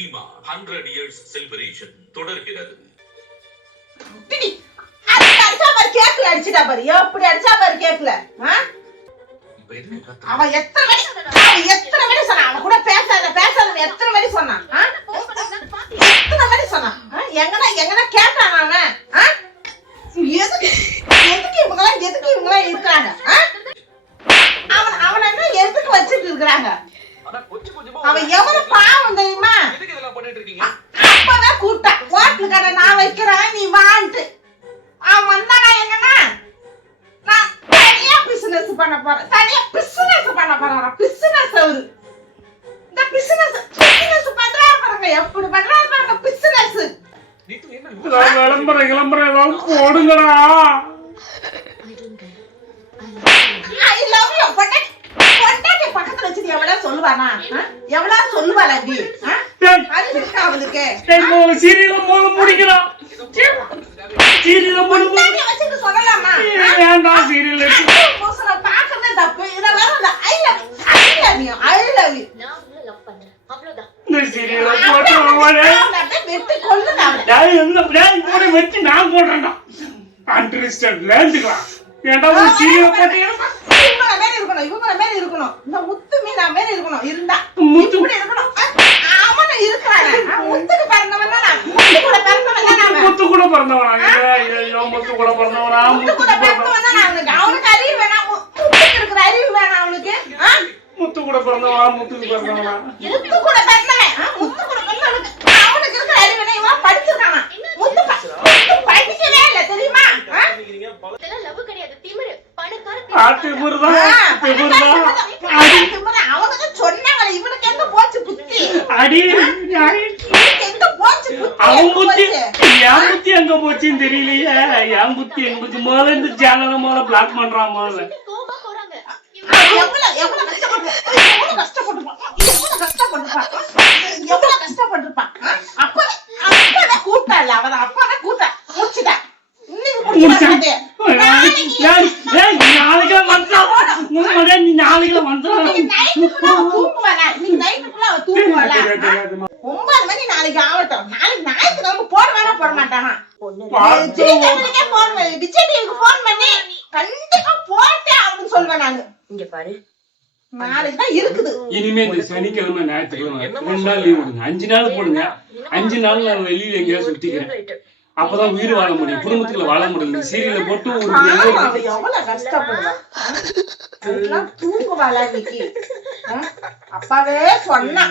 Bima 100 years celebration தொடர்கிறது. கேக்கல அடிச்சிட்டா பாரு, எப்படி அடிச்சா பாரு கேக்கல. அவன் எத்தனை மணி சொன்னான், அவன் கூட பேசாத எத்தனை மணி சொன்னான், எத்தனை மணி சொன்னான், எங்கன்னா கேட்டான் அவன். எதுக்கு இவங்கெல்லாம் இருக்கிறாங்க, அவனை என்ன எதுக்கு வச்சுட்டு இருக்கிறாங்க? அவன் எவ்வளவு பாவம் தெரியுமா? அப்பவே கூப்பிட்டா ஹோட்டல் கடை நான் வைக்கிறேன் நீ வான்ட்டு. அவன் வந்தானா எங்கன்னா நான் தனியா பிசினஸ் பண்ண போறேன். பிசினஸ் அவரு இந்த பிசினஸ் பண்றாரு பாருங்க, எப்படி பண்றாரு பாருங்க பிசினஸ். விளம்பரம் ஏதாவது போடுங்கடா. ஐ லவ் யூ பொண்டாட்டி பக்கத்துல வச்சுட்டு எவ்வளவு சொல்லுவானா, எவ்வளவு சொல்லுவாளா நீ? அவளுக்கு சீரியல போல முடிக்கலாம். சீரியல போல வச்சுட்டு சொல்லலாமா? வேண்டாம் சீரியல் பாக்குறதே தப்பு. இத வேற ஐ லவ் யூ இந்த சீரியல போட்டு வெட்டி கொல்லுடா. டேய் என்ன டேய் போட வெட்டி நான் போடுறேன்டா. அண்டர்ஸ்டாண்ட் லேந்துக்கலாம். ஏண்டா ஒரு சீரியல் போட்டீங்க இவங்கள மேல இருக்கணும். இந்த முத்து மீனா மேல இருக்கணும். இருந்தா இப்படி இருக்கணும். அவன இருக்கறானே முத்துக்கு பிறந்தவன் தான். முத்து கூட பிறந்தவன் தான். முத்து கூட பிறந்தவன் அவனுக்கு அறிவு வேணாம், முத்துக்கு இருக்கிற அறிவு வேணாம் அவனுக்கு. முத்து கூட பிறந்தவன் முத்து கூட பிறந்தவன் அவனுக்கு இருக்கிற அறிவு வேணா. இவன் படிச்சிருக்கானா? முத்து படிக்கவே இல்ல தெரியுமா? அவனுக்கு சொன்னாங்க இவனுக்கு எங்க போச்சு புத்தி? எங்க போச்சு புத்தி? என் புத்தி எங்க போச்சுன்னு தெரியலையே. என் புத்தி எங்களுக்கு முதல்ல இந்த சேனல முதல்ல பிளாக் பண்றான். முதல்ல கஷ்டப்பட்டிருப்பான். அப்பவே கூப்பிட்டாள், அவன் அப்பவே கூப்பிட்டா முடிச்சுட்டா. நாளைக்கு ஆகட்டும். நாளைக்கு ஞாயிற்றுக்கிழமை போட வேணா போட மாட்டானா? போன் பண்ணி கண்டிப்பா போட்டே அவனுக்கு சொல்வேன் நானு. இங்க பாரு நாளைக்கு தான் இருக்குது. இனிமே இந்த சனிக்கிழமை ஞாயிற்றுக்கிழமை 2 நாள் லீவ் விடுங்க. 5 நாள் போடுங்க. 5 நாள் நான் வெளியில எங்கேயாவது சுத்திக்கிறேன். அப்பதான் உயிர் வாழ முடியும், குடும்பத்துல வாழ முடியும். சீரியல போட்டு ஒரு எவ்வளவு கஷ்டப்படுவான். தூங்குவாளா இன்னைக்கு? அப்பாவே சொன்னா